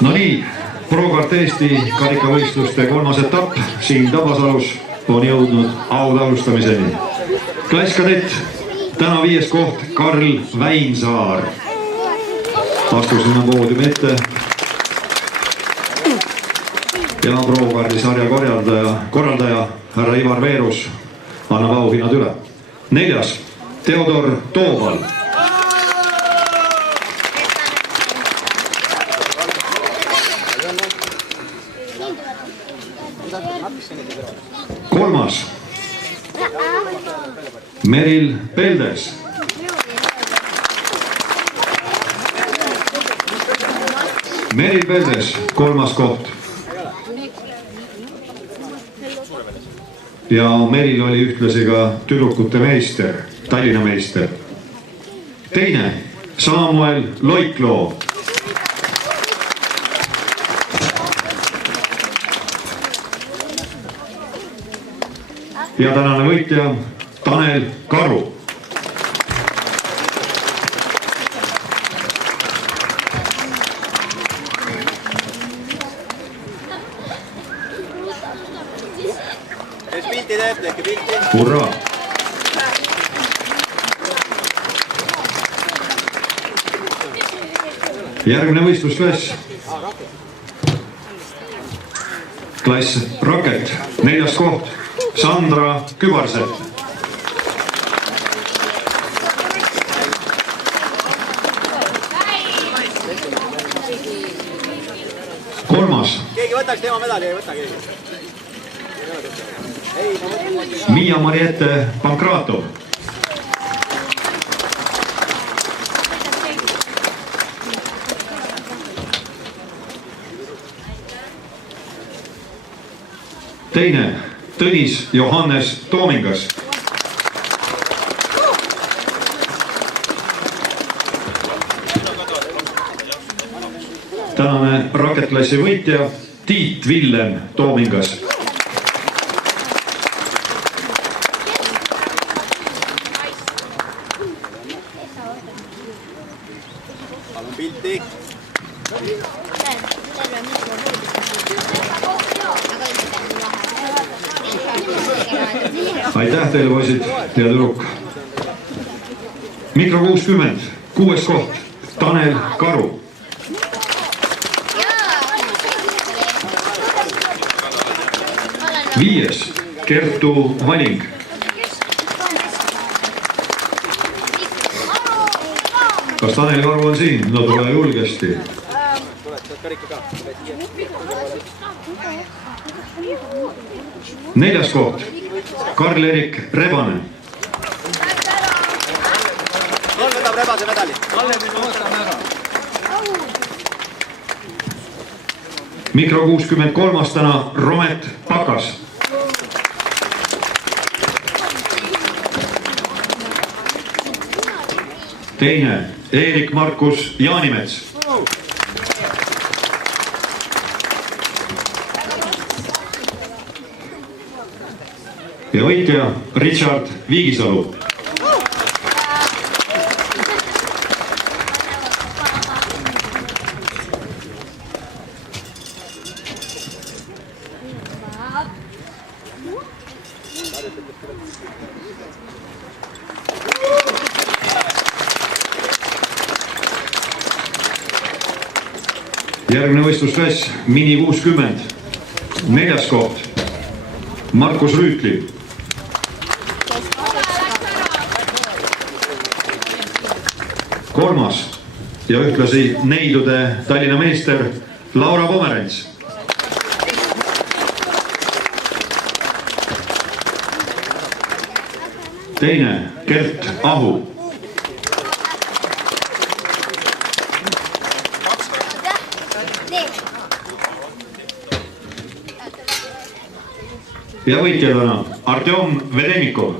No nii, Pro-kart Eesti karikavõistluste kolmas etapp siin Tabasalus on jõudnud autasustamiseni. Klass kadett, täna 5. koht Karl Väinsaar. Astusime poodiumi ette. Ja Pro-kardi sarja korraldaja härra Ivar Veerus annab auhinnad üle. 4. Teodor Tooval. 3. Meril Peldes. 3. koht. Ja Meril oli ühtlasi ka tüdrukute meister, Tallinna meister. 2. Samuel Loikloo. Ja tänane võitja Tanel Karu. Hurraa! Järgmine võistlusklass. Klass Rocket, 4. koht Sandra Kübarsepp. 3. Keegi võtaks tema medali, ei võta keegi. Miia Mariette Pankratov. 2. Tõnis Johannes Toomingas. 3. tänane raketklassi võitja Tiit Villem Toomingas. 4. Aitäh teile, poisid ja tüdruk. Mikro 60, 6. koht Tanel Karu. 5. Kertu Valing. 'Kas Tanel Karu on siin? No tule julgesti. 4. koht Karl-Erik Rebane. Karl võtab Rebase medali. Mikro 63 täna Romet Pakas. 2. Eerik Markus Jaanimets. 'Ja võitja Richard Viigisalu. Järgmine võistlusklass Mini 60. 4. koht Markus Rüütli. 3. ja ühtlasi neidude Tallinna meister Laura Pomerants. 2. Gert Ahu. 'Ja võitjadena Artjom Vedenikov.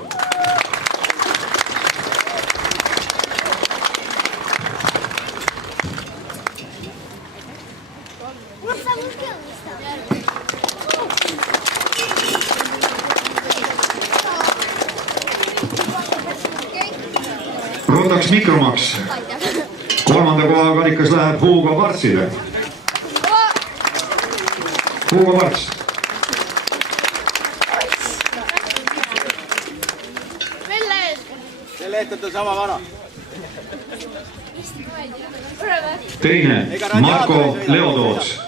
Rotax Micromax kolmanda koha karikas läheb Hugo Partsile. Hugo Parts. selle eest on sama vana. Teine Marko Leotoots.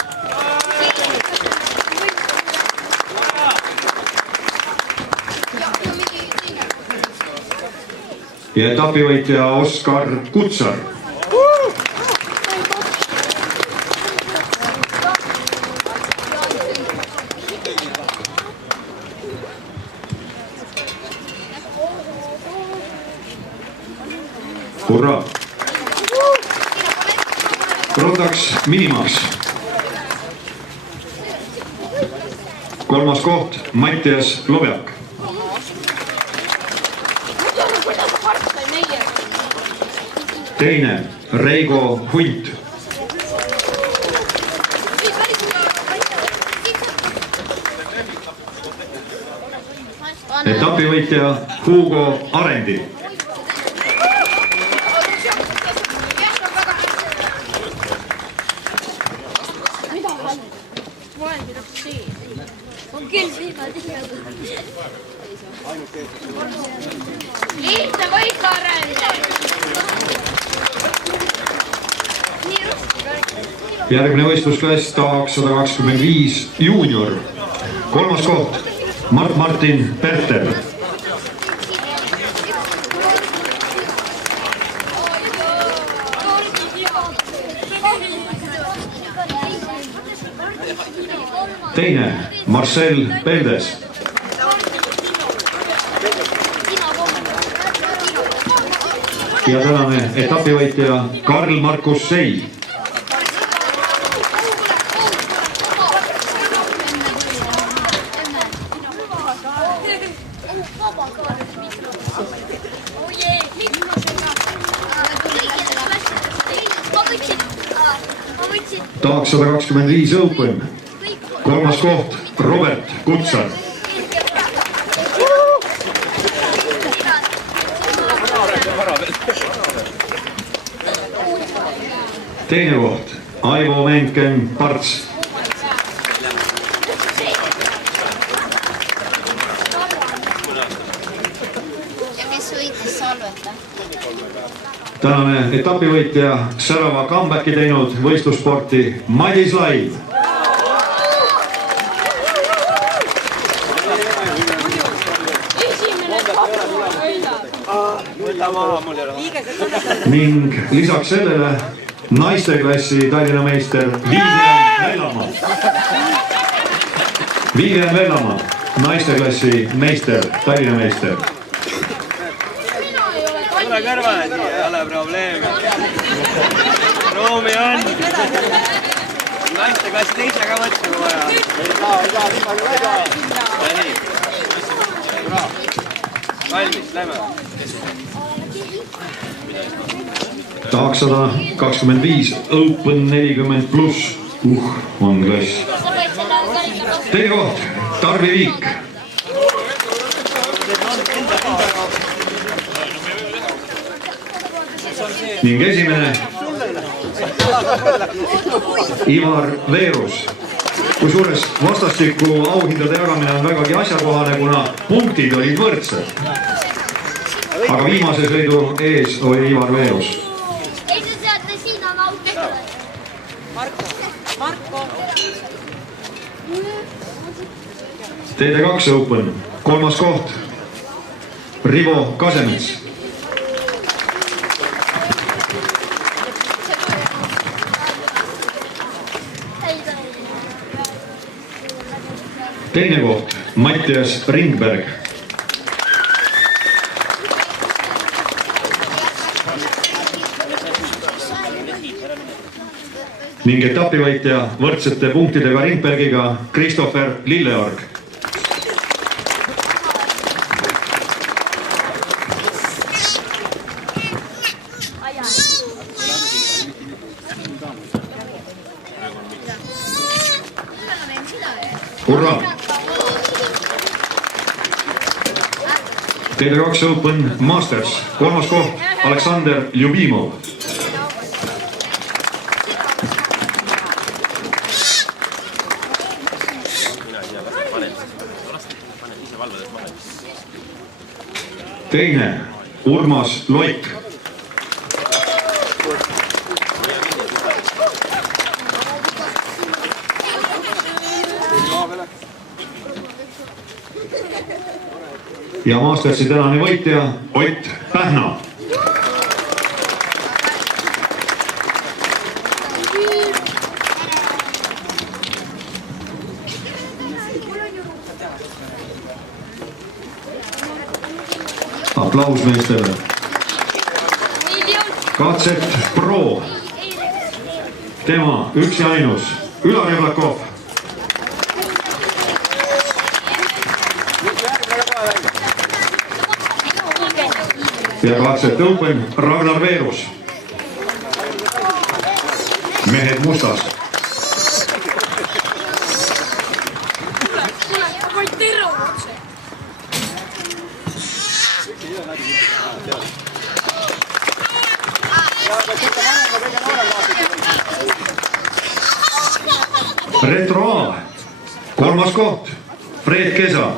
Ja etapivõitja Oskar Kutsar. Hurraa! Rotax Minimax. Kolmas koht Mattias Lobjak. Teine Reigo Hunt. Etapivõitja Hugo Arendi. Lihtne võit, Arendi! Järgmine võistlusklass tahaks 125 juunior. Kolmas koht Martin Perter. Teine Marcel Peldes. Ja tänane etapivõitja Karl Markus Sei. Tahaks 125 Open. Kolmas koht Robert Kutsar. Teine koht Aivo Menken Parts. Ja kes võitis Salveta? Tänane etapivõitja särava comebacki teinud võistlussporti Madis Lai. Ning lisaks sellele naisteklassi Tallinna meister Viivian Vellamaa, naisteklassi meister, Tallinna meister. Tule kõrvale siia, ei ole probleemi. Ruumi on. Naiste klassi teise ka võtta kui vaja. Ei saa, viimane väga. Nii. Valmis, lähme. Tahaks 125 Open 40 pluss. On klass. Teine koht Tarvi Viik. Ning esimene Ivar Veerus. Kusjuures vastastikku auhindade jagamine on vägagi asjakohane, kuna punktid olid võrdsed. Aga viimase sõidu ees oli Ivar Veerus. Ei te teate, siin on auto. Marko. TD2 Open. Kolmas koht Rivo Kasemets. Teine koht Mattias Ringberg. Ning etapivõitja võrdsete punktidega Ringbergiga Christopher Lilleorg. Hurraa! TD2 Open Masters. Kolmas koht Aleksander Ljubimov. teine Urmas Loik. ja Mastersi tänane võitja Ott Pähna. aplaus meestele. Katset Pro. tema üks ja ainus Ülar Jablakov. ja Katset Open Ragnar Veerus. mehed mustas. Retro A, kolmas koht, Fred Kesa.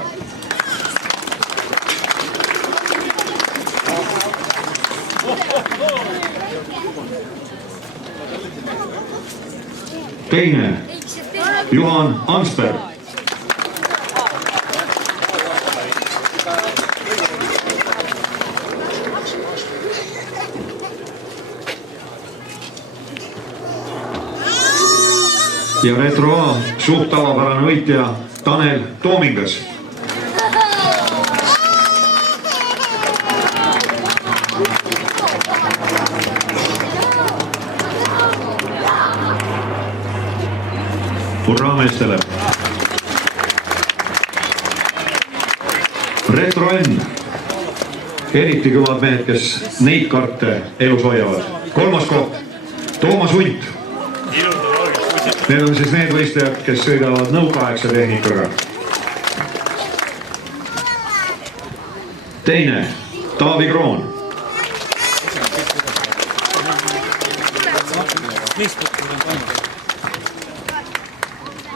teine Juhan Ansberg. ja Retro A suht tavapärane võitja Tanel Toomingas. hurraa meestele. Retro N, eriti kõvad mehed, kes neid karte elus hoiavad. kolmas koht Toomas Hunt. Need on siis need võistlejad, kes sõidavad nõukaaegse tehnikaga. teine Taavi Kroon.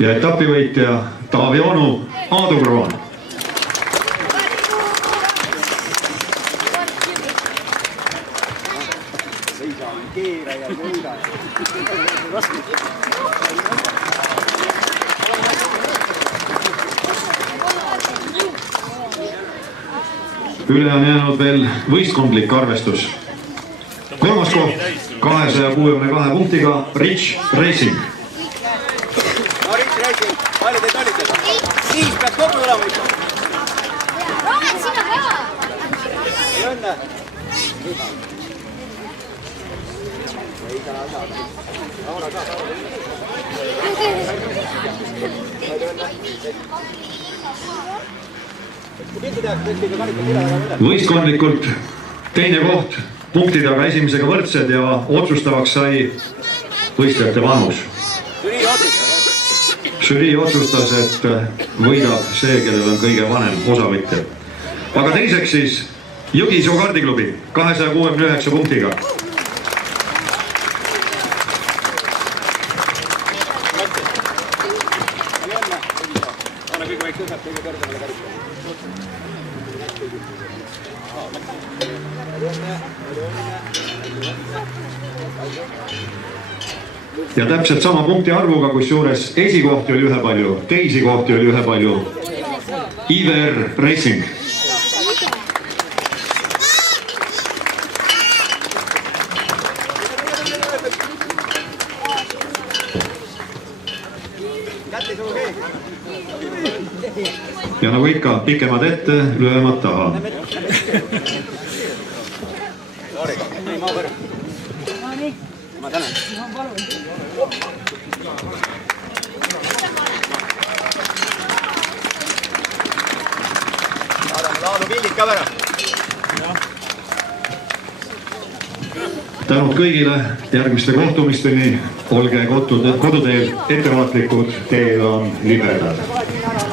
ja etapivõitja Taavi onu Aadu Kroon. üle on jäänud veel võistkondlik arvestus. kolmas koht 262 punktiga Rich Racing. no Rich Racing, palju teid olite? Siis peaks kogu olema ikka. Raamet, sina ka! Ei õnne! võistkondlikult teine koht, punktid aga esimesega võrdsed ja otsustavaks sai võistlejate vanus. žürii otsustas, et võidab see, kellel on kõige vanem osavõtja. aga teiseks siis Jõgisoo kardiklubi 269 punktiga. ja täpselt sama punkti arvuga, kusjuures esikohti oli ühepalju, teisi kohti oli ühepalju IVR Racing. ja nagu ikka, pikemad ette, lühemad taha. ma tänan. Laadu pildid ka pärast. tänud kõigile, järgmiste kohtumisteni, olge koduteel ettevaatlikud, teel on libedad.